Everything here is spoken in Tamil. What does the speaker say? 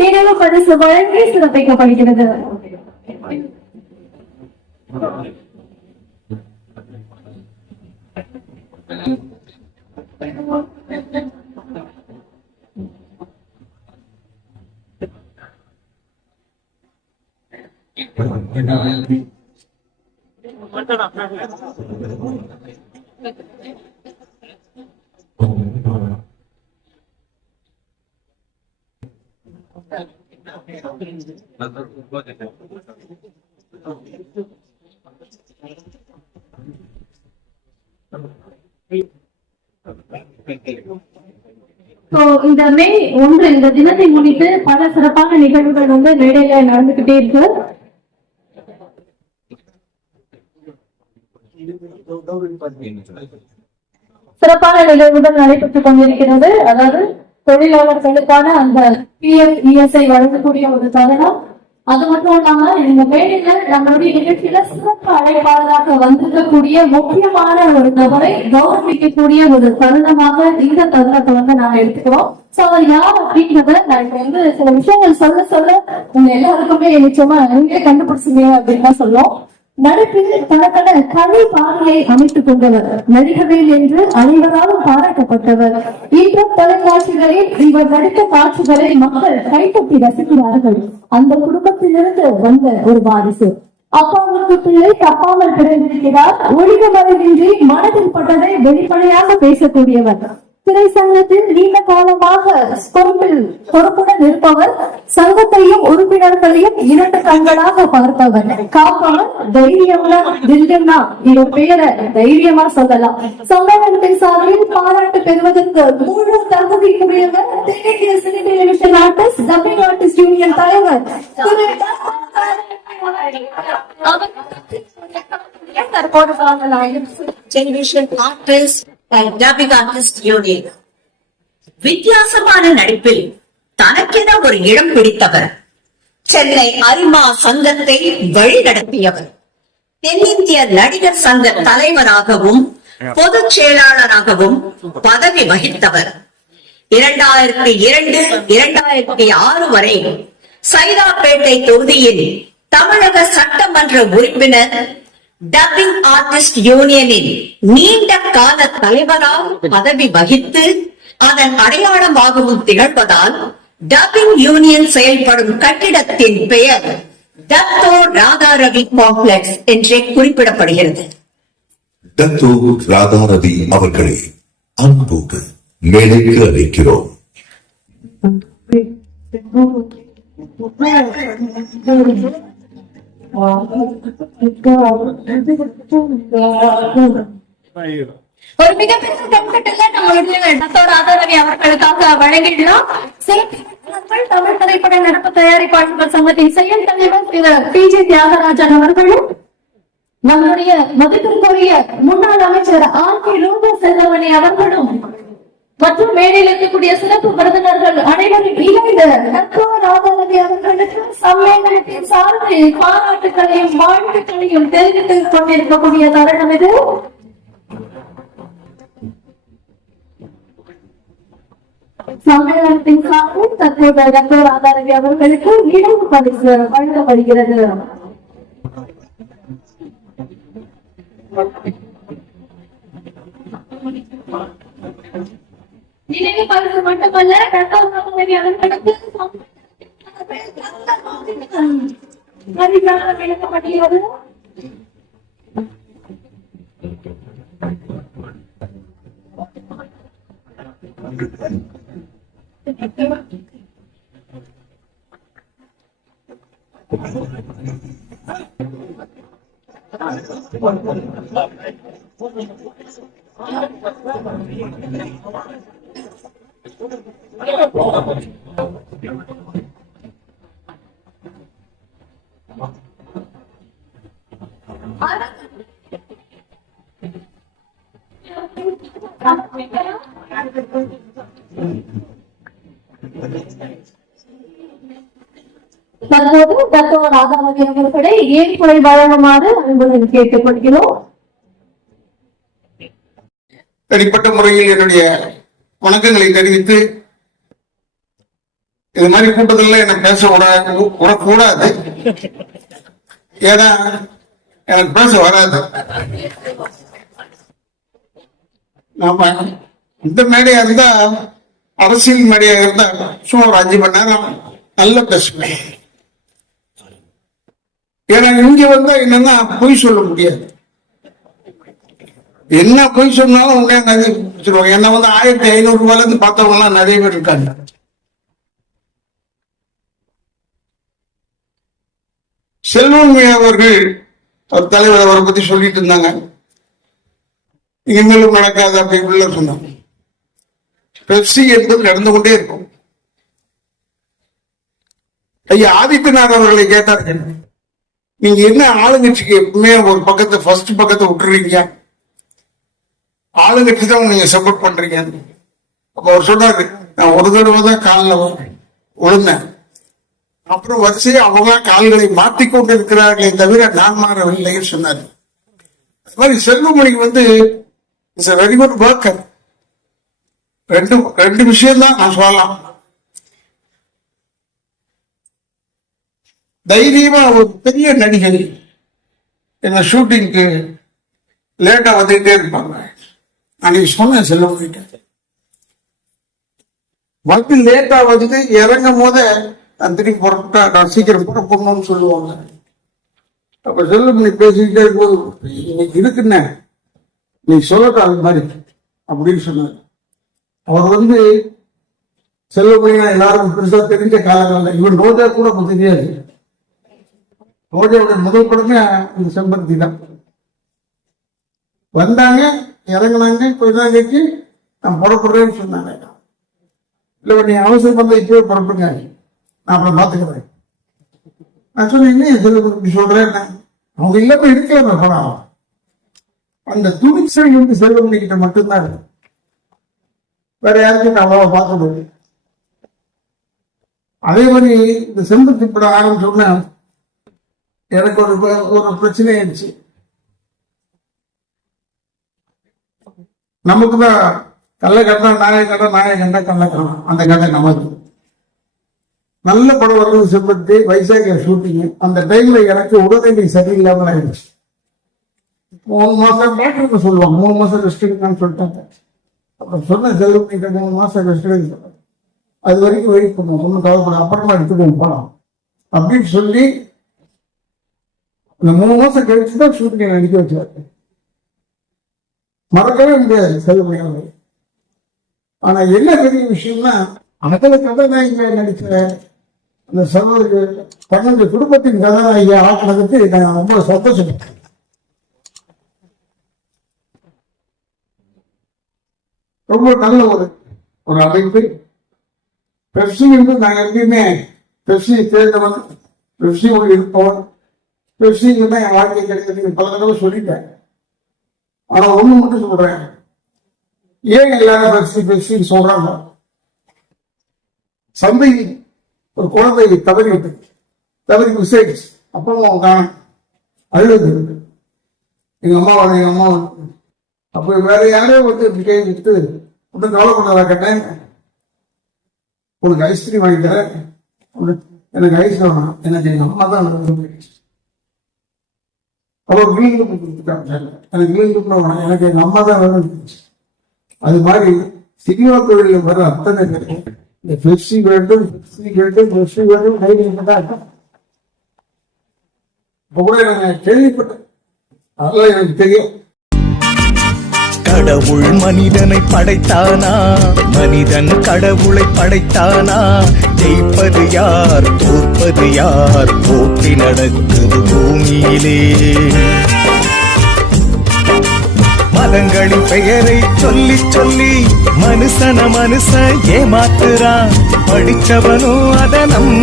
நினைவு பரிசு வழங்கி சிறப்பிக்கப்படுகிறது So, இந்த மே ஒன்று இந்த தினத்தை முன்னிட்டு பல சிறப்பான நிகழ்வுகள் வந்து மேடையில நடந்துகிட்டே இருக்கு. சிறப்பான நிகழ்வுகள் நடைபெற்றுக் கொண்டிருக்கிறது. அதாவது தொழிலாளர்களுக்கான அந்த பிஎஃப் இஎஸ்ஐ வழங்கக்கூடிய ஒரு தருணம். அது மட்டும் இல்லாம இந்த மேடையில நம்மளுடைய நிகழ்ச்சியில சிறப்பு அழைப்பாளராக வந்திருக்கக்கூடிய முக்கியமான ஒரு நபரை கௌரவிக்கக்கூடிய ஒரு தருணமாக இந்த தருணத்தை வந்து நாங்க எடுத்துக்கிறோம். சோ அவர் யார் அப்படின்றத நான் இப்ப வந்து சில விஷயங்கள் சொல்ல சொல்ல உங்க எல்லாருக்குமே நிச்சயமா நீங்களே கண்டுபிடிச்சிங்க அப்படின்னு தான் சொல்லுவோம் நடிப்பில் தனக்கென கலை பாதையை அமைத்துக் கொண்டவர் நடிகவேல் என்று அனைவராலும் பாராட்டப்பட்டவர். இன்றும் தொலைக்காட்சிகளில் இவர் நடித்த காட்சிகளை மக்கள் கைப்பற்றி ரசிக்கிறார்கள். அந்த குடும்பத்திலிருந்து வந்த ஒரு வாரிசு. அப்பாவுக்கு பிள்ளை தப்பாமல் பிறந்திருக்கிறார் ஒழிக மறைவின்றி மனதில் பட்டதை வெளிப்படையாக பேசக்கூடியவர். திரை சங்கத்தில் நீண்ட காலமாக பொறுப்பில் பொறுப்புடன் இருப்பவர் சங்கத்தையும் உறுப்பினர்களையும் இரண்டு கண்களாக பார்ப்பவர் காப்பவர் தைரியம்னா தில்யம்னா இவர் பெயரை தைரியமா சொல்லலாம். சம்மேளனத்தின் சார்பில் பாராட்டு பெறுவதற்கு முழு தகுதிக்குரியவர் தென்னிந்திய cine television artist Tamil artist union தலைவர். தற்போது பார்க்கலாம் television ஆர்டிஸ்ட் and வித்தியாசமான நடிப்பில் தனக்கென ஒரு இடம் பிடித்தவர். சென்னை அரிமா சங்கத்தை வழிநடத்தியவர். தென்னிந்திய நடிகர் சங்க தலைவராகவும் பொதுச் செயலாளராகவும் பதவி வகித்தவர். இரண்டாயிரத்தி இரண்டு இரண்டாயிரத்தி ஆறு வரை சைதாப்பேட்டை தொகுதியில் தமிழக சட்டமன்ற உறுப்பினர் டப்பிங் ஆர்டிஸ்ட் யூனியனின் நீண்ட கால தலைவராக பதவி வகித்து அதன் அடையாளமாகவும் திகழ்வதால் டப்பிங் யூனியன் செயல்படும் கட்டிடத்தின் பெயர் தத்தோ ராதாரவி காம்ப்ளெக்ஸ் என்றே குறிப்பிடப்படுகிறது. தத்து ராதாரவி அவர்களை அன்போடு மேடைக்கு அழைக்கிறோம். ஒரு மிகப்பெரிய தென்கட்டில நம்மளுடைய டத்தோர் அவர்களுக்காக வழங்கிடலாம் சிறப்பு தமிழ் திரைப்பட நடப்பு தயாரிப்பாளர்கள் சங்கத்தின் செயல் தலைவர் திரு பி ஜே தியாகராஜன் அவர்களும் நம்முடைய மதிப்பிற்குரிய முன்னாள் அமைச்சர் ஆர் கே ரூபா செல்லமணி அவர்களும் மற்றும் மேடையில் இருக்கக்கூடிய சிறப்பு விருந்தினர்கள் அனைவரும் இணைந்து டத்தோர் அவர்களுக்கு சம்மேளனத்தின் சார்பில் பாராட்டுகளையும் வாழ்த்துக்களையும் தெரிவித்துக் கொண்டிருக்கக்கூடிய தருணம் இது. சம்மேளனத்தின் சார்பு தற்போது டாக்டர் ஆதாரவி அவர்களுக்கு இடம் பரிசு வழங்கப்படுகிறது. நினைவு பரிசு மட்டுமல்ல டாக்டர் ஆதாரவி அவர்களுக்கு பரிசாக வழங்கப்படுகிறது தற்போது தத்துவ ராதாமதி அவர்களை குறை வழங்குமாறு அன்புடன் கேட்டுக்கொள்கிறோம்? தனிப்பட்ட முறையில் என்னுடைய வணக்கங்களை தெரிவித்து இது மாதிரி கூட்டத்தில் என்ன பேச விட- விடக்கூடாது ஏன்னா எனக்கு பேச வராது. நாம இந்த மேடையா இருந்தா அரசியல் மேடையா இருந்தா சும்மா ஒரு அஞ்சு மணி நேரம் நல்லா பேசுவேன். ஏன்னா இங்க வந்தா என்னன்னா பொய் சொல்ல முடியாது. என்ன போய் சொன்னாலும் உடனே நதி சொல்லுவாங்க என்ன வந்து ஆயிரத்தி ஐநூறு ரூபாயில இருந்து பார்த்தவங்க எல்லாம் நிறைய பேர் இருக்காங்க. செல்வம் அவர்கள் அவர் தலைவர் அவரை பத்தி சொல்லிட்டு இருந்தாங்க. இனிமேலும் நடக்காது அப்படி உள்ள சொன்னாங்க. பெப்சி என்பது நடந்து கொண்டே இருக்கும். ஐயா ஆதித்யநாத் அவர்களை கேட்டார்கள். நீங்க என்ன ஆளுங்கட்சிக்கு எப்பவுமே ஒரு பக்கத்தை ஃபர்ஸ்ட் பக்கத்தை விட்டுறீங்க? ஆளுங்கட்சி தான் நீங்க சப்போர்ட் பண்றீங்க. அப்ப அவர் சொன்னாரு நான் ஒரு தடவை தான் காலில் விழுந்தேன். அப்புறம் வச்சு அவங்க கால்களை மாற்றிக்கொண்டு இருக்கிறார்களே தவிர நான் மாறவில்லைன்னு சொன்னார். அது மாதிரி செல்வமணிக்கு வந்து இஸ் வெரி குட் ஒர்க்கர் ரெண்டு ரெண்டு விஷயம் தான் நான் சொல்லலாம். தைரியமா ஒரு பெரிய நடிகை என்ன ஷூட்டிங்க்கு லேட்டா வந்துட்டே இருப்பாங்க. அன்னைக்கு சொன்னேன் செல்லம் கிட்ட. வந்து லேட்டா வந்து இறங்கும் போதே நான் திரும்பி புறப்பட்டா நான் சீக்கிரம் புறப்படணும்னு சொல்லுவாங்க. அப்ப செல்வமணி பேசிக்கிட்டே இருக்கும்போது இன்னைக்கு இருக்குன்ன நீ சொல்லட்ட அது மாதிரி அப்படின்னு சொன்னார். அவர் வந்து செல்வமணினா எல்லாரும் பெருசா தெரிஞ்ச காலங்கள்ல இவன் ரோஜா கூட அப்ப தெரியாது. ரோஜாவுடைய முதல் படமே இந்த செம்பருத்தி தான். வந்தாங்க இறங்குனாங்க இப்போ நாள் நான் புறப்படுறேன்னு சொன்னாங்க. இல்ல நீ அவசரம் வந்தா இப்பவே புறப்படுங்க. நான் அப்புறம் பாத்துக்கிறேன். நான் சொன்னேன் என்ன இப்படி சொல்கிறேன் அவங்க இல்லாம இருக்கல படம் அந்த துணிச்சல் வந்து செல்வமணி கிட்ட மட்டும்தான் இருக்கு. வேற யாருக்கும் நான் அவ்வளவா பார்க்க முடியும் அதே மாதிரி இந்த செம்பருத்தி படம் ஆரம்பிச்சோன்னா எனக்கு ஒரு ஒரு பிரச்சனை ஆயிடுச்சு. நமக்கு தான் கல்ல கண்டா நாயை கண்டா நாயை கண்டா கல்ல கண்டா. அந்த கதை நமக்கு நல்ல படம் வருது செம்பருத்தி வைசாக ஷூட்டிங் அந்த டைம்ல எனக்கு உடல்நிலை சரியில்லாமல் ஆயிடுச்சு. மூணு மாசம் டாக்டர் சொல்லுவாங்க. மூணு மாசம் ரெஸ்ட் எடுக்கணும்னு சொல்லிட்டாங்க. அப்புறம் சொன்ன செல்வம் மூணு மாசம் ரெஸ்ட் எடுக்க அது வரைக்கும் வெயிட் பண்ணுவோம். ஒன்றும் கவலைப்படும் அப்புறமா எடுத்துக்குவோம் படம் அப்படின்னு சொல்லி இந்த மூணு மாசம் கழிச்சு தான் ஷூட்டிங் நடிக்க வச்சாரு. மறக்கவே முடியாது சொல்ல முடியாது ஆனா என்ன பெரிய விஷயம்னா அதுல கதாநாயகியா நடிச்ச அந்த சகோதரி பன்னெண்டு குடும்பத்தின் கதாநாயகியா ஆக்கினதுக்கு நான் ரொம்ப சந்தோஷப்பட்டேன். ரொம்ப நல்ல ஒரு ஒரு அமைப்பு. பெப்சி வந்து நாங்கள் எப்பயுமே பெப்சி தேர்ந்தவன் பெப்சி ஒரு இருப்பவன். பெப்சி தான் என் வாழ்க்கை கிடைக்கிறது பல தடவை சொல்லிட்டேன். ஆனா ஒண்ணு மட்டும் சொல்றேன். ஏன் எல்லாரும் பெப்சி பெப்சின்னு சொல்றாங்க? சந்தை ஒரு குழந்தை தவறி விட்டு தவறி மிஸ்டேக்ஸ் அப்பா அவங்க அழுது. எங்க அம்மா வந்து எங்க அம்மா வந்து அப்ப வேற யாரையோ வந்து இப்படி கை விட்டு ஒன்றும் கவலைப்படாத கேட்டேன் உனக்கு ஐஸ்கிரீம் வாங்கி தரேன். எனக்கு ஐஸ் வேணாம். எனக்கு எங்க அம்மா தான் அப்புறம் கிரீன் கொடுத்துட்டாங்க எனக்கு கிரீன் குரூப் எனக்கு எங்க அம்மா தான் வேணும் அது மாதிரி சினிமா தொழில வர அத்தனை பேரும். இந்த பெப்சி வேண்டும் பெப்சி வேண்டும் பெப்சி வேண்டும் கைது தான் இப்ப கூட நான் கேள்விப்பட்டேன். அதெல்லாம் எனக்கு தெரியும். கடவுள் மனிதனை படைத்தானா? மனிதன் கடவுளை படைத்தானா? ஜெயிப்பது யார் தோற்பது யார்? போட்டி நடக்குது பூமியிலே. மதங்களின் பெயரை சொல்லி சொல்லி மனுஷன மனுஷன் ஏமாத்துறான். படிச்சவனும் அதை நம்ப